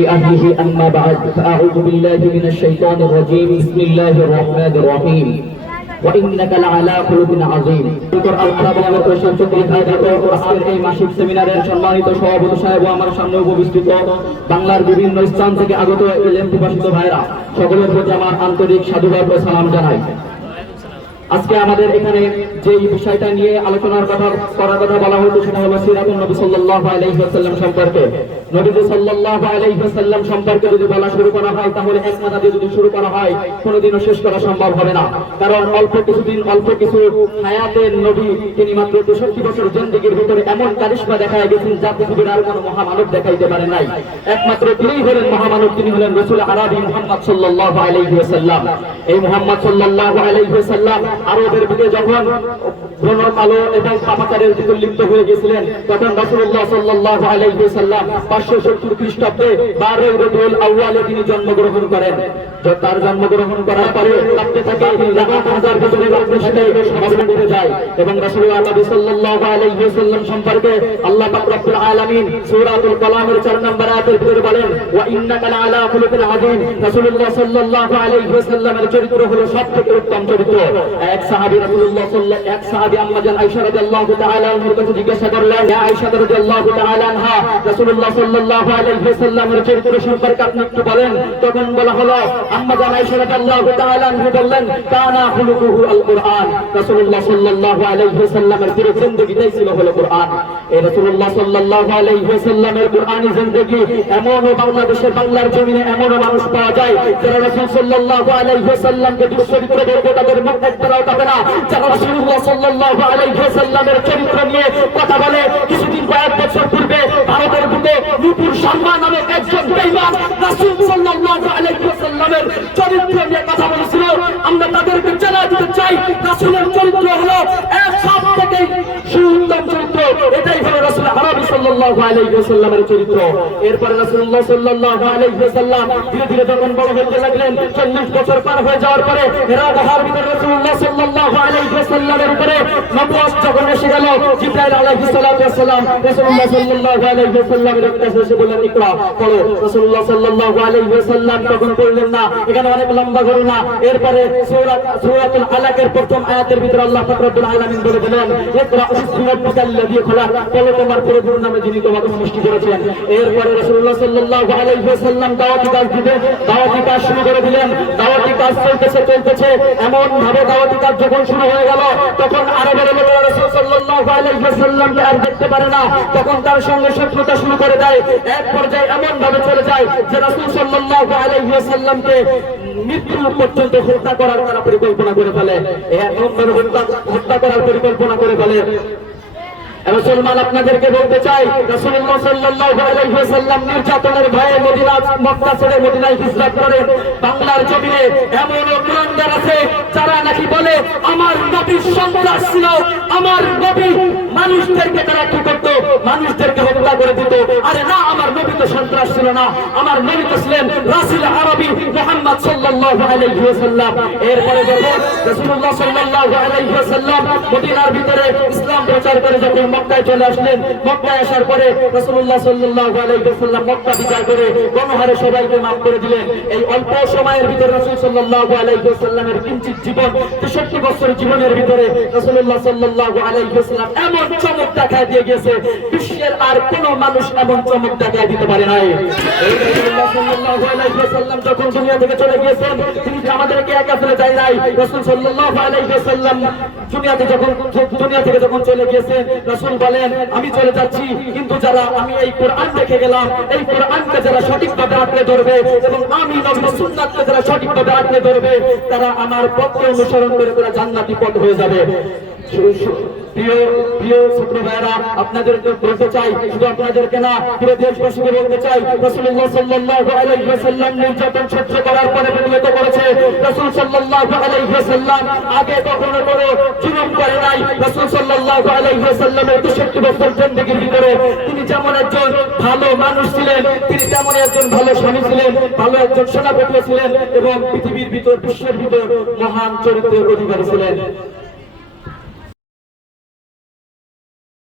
لأهله أما بعد فأعوذ بالله من الشيطان الرجيم بسم الله الرحمن الرحيم وإنك لعلى خلق عظيم এই মাসিক সেমিনারের সম্মানিত সভাপতি সাহেব আমার সামনে উপস্থিত বাংলার বিভিন্ন স্থান থেকে আগত এলএম প্রবাসিত ভাইরা সকলের প্রতি আমার আন্তরিক সাধুবাদ ও সালাম জানাই। আজকে আমাদের এখানে যে বিষয়টা নিয়ে আলোচনার করার কথা বলা হতো সেটা হলো সিরাতুন নবী সাল্লাল্লাহু আলাইহি ওয়াসাল্লাম সম্পর্কে। নবীজি সাল্লাল্লাহু আলাইহি ওয়াসাল্লাম সম্পর্কে যদি বলা শুরু করা হয় তাহলে এক মাথা দিয়ে যদি শুরু করা হয় কোনোদিনও শেষ করা সম্ভব হবে না, কারণ অল্প কিছু হায়াতের নবী তিনি মাত্র 63 বছর জিন্দেগির ভিতরে এমন কারিশমা দেখায় গেছেন যা পৃথিবীর আর কোনো মহামানব দেখাইতে পারে নাই। একমাত্র তিনিই হলেন মহামানব, তিনি হলেন রাসূল আরবি মুহাম্মদ সাল্লাল্লাহু আলাইহি ওয়াসাল্লাম। এই মুহাম্মদ সাল্লাল্লাহু আলাইহি ওয়াসাল্লাম আরবের বুকে যখন ব্রণকালো এবং পাপাচারের দিকে লিপ্ত হয়ে গেছিলেন তখন রাসূলুল্লাহ সাল্লাল্লাহু আলাইহি ওয়াসাল্লাম 570 খ্রিস্টাব্দে 12 রবিউল আউয়ালে তিনি জন্মগ্রহণ করেন। তার জন্মগ্রহণ করার পরে কাঁপতে থাকে 1000 বছরের সাথে সমাজ বেড়ে যায় এবং রাসূলুল্লাহ সাল্লাল্লাহু আলাইহি ওয়াসাল্লাম সম্পর্কে আল্লাহ পাক রব্বুল আলামিন সূরাতুল কালামের 4 নম্বর আয়াতের ভিতরে বলেন ওয়া ইন্নাকা লাআলা খুলুকিন আযীম। রাসূলুল্লাহ সাল্লাল্লাহু আলাইহি ওয়াসাল্লামের চরিত্র হলো সবথেকে উত্তম চরিত্র। এক সাহাবী আম্মা জান আয়েশা রাদিয়াল্লাহু তাআলা আনহার কাছে জিজ্ঞাসা করলেন, ইয়া আয়েশা রাদিয়াল্লাহু তাআলা আনহা, রাসূলুল্লাহ সাল্লাল্লাহু আলাইহি ওয়াসাল্লামের চরিত্র সম্পর্কে আপনি একটু বলেন। তখন বলা হলো আম্মা জান আয়েশা রাদিয়াল্লাহু তাআলা আনহা বললেন, কানা খুলুকুহু আল কুরআন। রাসূলুল্লাহ সাল্লাল্লাহু আলাইহি ওয়াসাল্লামের পুরো জিন্দেগিটাই ছিল হলো কুরআন। এই রাসূলুল্লাহ সাল্লাল্লাহু আলাইহি ওয়াসাল্লামের কুরআনি জিন্দেগি এমন বাংলাদেশের বাংলার জমিনে এমন মানুষ পাওয়া যায় যারা রাসূল সাল্লাল্লাহু আলাইহি ওয়াসাল্লামকে দুঃচরিত্র বলবে তাদের মুখ একবারও কাঁপে না। যারা রাসূলুল্লাহ সাল্লাল্লাহু আলাইহি ওয়াসাল্লামের চরিত্র নিয়ে কথা বলে, কিছুদিন কয়েক বছর পূর্বে ভারতের বুকে নূপুর শর্মা নামে একজন বেঈমান রাসূল সাল্লাল্লাহু আলাইহি ওয়াসাল্লামের চরিত্র নিয়ে কথা বলেছিল। আমরা তাদেরকে জানাই দিতে চাই রাসূলের চরিত্র হলো এক সবথেকে সুন্দর চরিত্র। এটাই হলো রাসূল আরবি সাল্লাল্লাহু আলাইহি ওয়াসাল্লামের চরিত্র। এরপরে রাসূলুল্লাহ সাল্লাল্লাহু আলাইহি ওয়াসাল্লাম ধীরে ধীরে যখন বড় হতে লাগলেন 40 বছর পার হয়ে যাওয়ার পরে হেরা গুহার ভিতরে রাসূলুল্লাহ সাল্লাল্লাহু আলাইহি ওয়াসাল্লামের উপরে নবুয়ত যখন এসে গেল, জিবরাইল আলাইহিস সালাতু ওয়াস সালাম রাসূলুল্লাহ সাল্লাল্লাহু আলাইহি ওয়াসাল্লামের কাছে এসে বললেন, ইকরা পড়ো। রাসূলুল্লাহ সাল্লাল্লাহু আলাইহি ওয়াসাল্লাম তখন পড়লেন না, এখানে অনেক লম্বা ঘটনা। এরপরে সূরাতুল আলাকের প্রথম আয়াতের ভিতরে আল্লাহ পাক রব্বুল আলামিন বলে দিলেন, ইকরা বিসমি রাব্বিকাল্লাযী খলাক, বলো তোমার প্রভুর নামে যিনি তোমাকে সৃষ্টি করেছেন। এরপরে রাসূলুল্লাহ সাল্লাল্লাহু আলাইহি ওয়াসাল্লাম দাওয়াতি কাজ শুরু করে দিলেন। দাওয়াতি কাজ চলতেছে এমন ভাবে দাওয়াতি কাজ যখন শুরু হয়ে গেল তখন আরবের লোকেরা রাসূল সাল্লাল্লাহু আলাইহি ওয়াসাল্লামকে আর দেখতে পারে না, তখন তার সঙ্গে শত্রুতা শুরু করে দেয়। এক পর্যায়ে এমন ভাবে চলে যায় যে রাসূল সাল্লাল্লাহু আলাইহি ওয়াসাল্লামকে মৃত্যু পর্যন্ত হত্যা করার তারা পরিকল্পনা করে ফেলে। এমন ভাবে হত্যা করার পরিকল্পনা করে ফেলে। মুসলমান আপনাদেরকে বলতে চাই রাসূলুল্লাহ সাল্লাল্লাহু আলাইহি ওয়াসাল্লাম নির্যাতনের ভয়ে মক্কা ছেড়ে মদিনায় হিজরত করে। বাংলার জমিনে এমন কুরআনদার আছে যারা নাকি বলে আমার নবী সন্ত্রাস ছিল, আমার নবী মানুষদেরকে তারা কি করত, মানুষদেরকে হত্যা করে দিত। আরে না, আমার নবী তো সন্ত্রাস ছিল না, আমার নবী তো ছিলেন রাসূল আরবি মুহাম্মদ সাল্লাল্লাহু আলাইহি ওয়াসাল্লাম। এরপরে যখন রাসূলুল্লাহ সাল্লাল্লাহু আলাইহি ওয়াসাল্লাম মদিনার ভিতরে ইসলাম প্রচার করে যখন মক্কায় চলে আসলেন, মক্কায় আসার পরে রাসূলুল্লাহ সাল্লাল্লাহু আলাইহি ওয়াসাল্লাম মক্কা বিজয় করে গণহারে সবাইকে মাফ করে দিলেন। এই অল্প সময়ের ভিতরে রাসূল সাল্লাল্লাহু আলাইহি ওয়াসাল্লামের কিঞ্চিত জীবন 63 বছর জীবনের ভিতরে রাসূলুল্লাহ সাল্লাল্লাহু আলাইহি ওয়াসাল্লাম এমন চমক দেখায় দিয়ে গেছে বিশ্বের আর কোনো মানুষ এমন চমক দেখায় দিতে পারে নাই। এই রাসূলুল্লাহ সাল্লাল্লাহু আলাইহি ওয়াসাল্লাম যখন দুনিয়া থেকে চলে গিয়েছেন তিনি আমাদেরকে একা ফেলে যায় নাই। রাসূল সাল্লাল্লাহু আলাইহি ওয়াসাল্লাম দুনিয়া থেকে যখন চলে গিয়েছেন রাসূল বলেন, আমি চলে যাচ্ছি কিন্তু যারা আমি এই কোরআন দেখে গেলাম, এই কোরআনকে যারা সঠিকভাবে আঁকড়ে ধরবে এবং আমি নবীর সুন্নাতকে যারা সঠিকভাবে আঁকড়ে ধরবে তারা আমার পথকে অনুসরণ করে তারা জান্নাতি পথ হয়ে যাবে। প্রিয় ছোট ভাইরা, আপনাদেরকে বলতে চাই, শুধু আপনাদেরকে না পুরো দেশবাসীকে বলতে চাই, রাসূলুল্লাহ সাল্লাল্লাহু আলাইহি ওয়াসাল্লাম নির্যাতন সহ্য করার পরে বিনীত করেছে। রাসূল সাল্লাল্লাহু আলাইহি ওয়াসাল্লাম আগে কখনো কোনো জুলুম করে নাই। রাসূল সাল্লাল্লাহু আলাইহি ওয়াসাল্লামের 63 বছর জিন্দেগির ভিতরে তিনি যেমন একজন ভালো মানুষ ছিলেন, তিনি তেমন একজন ভালো স্বামী ছিলেন, ভালো একজন সেনাপতি ছিলেন এবং পৃথিবীর ভিতর বিশ্বের ভিতর মহান চরিত্রের অধিকারী ছিলেন।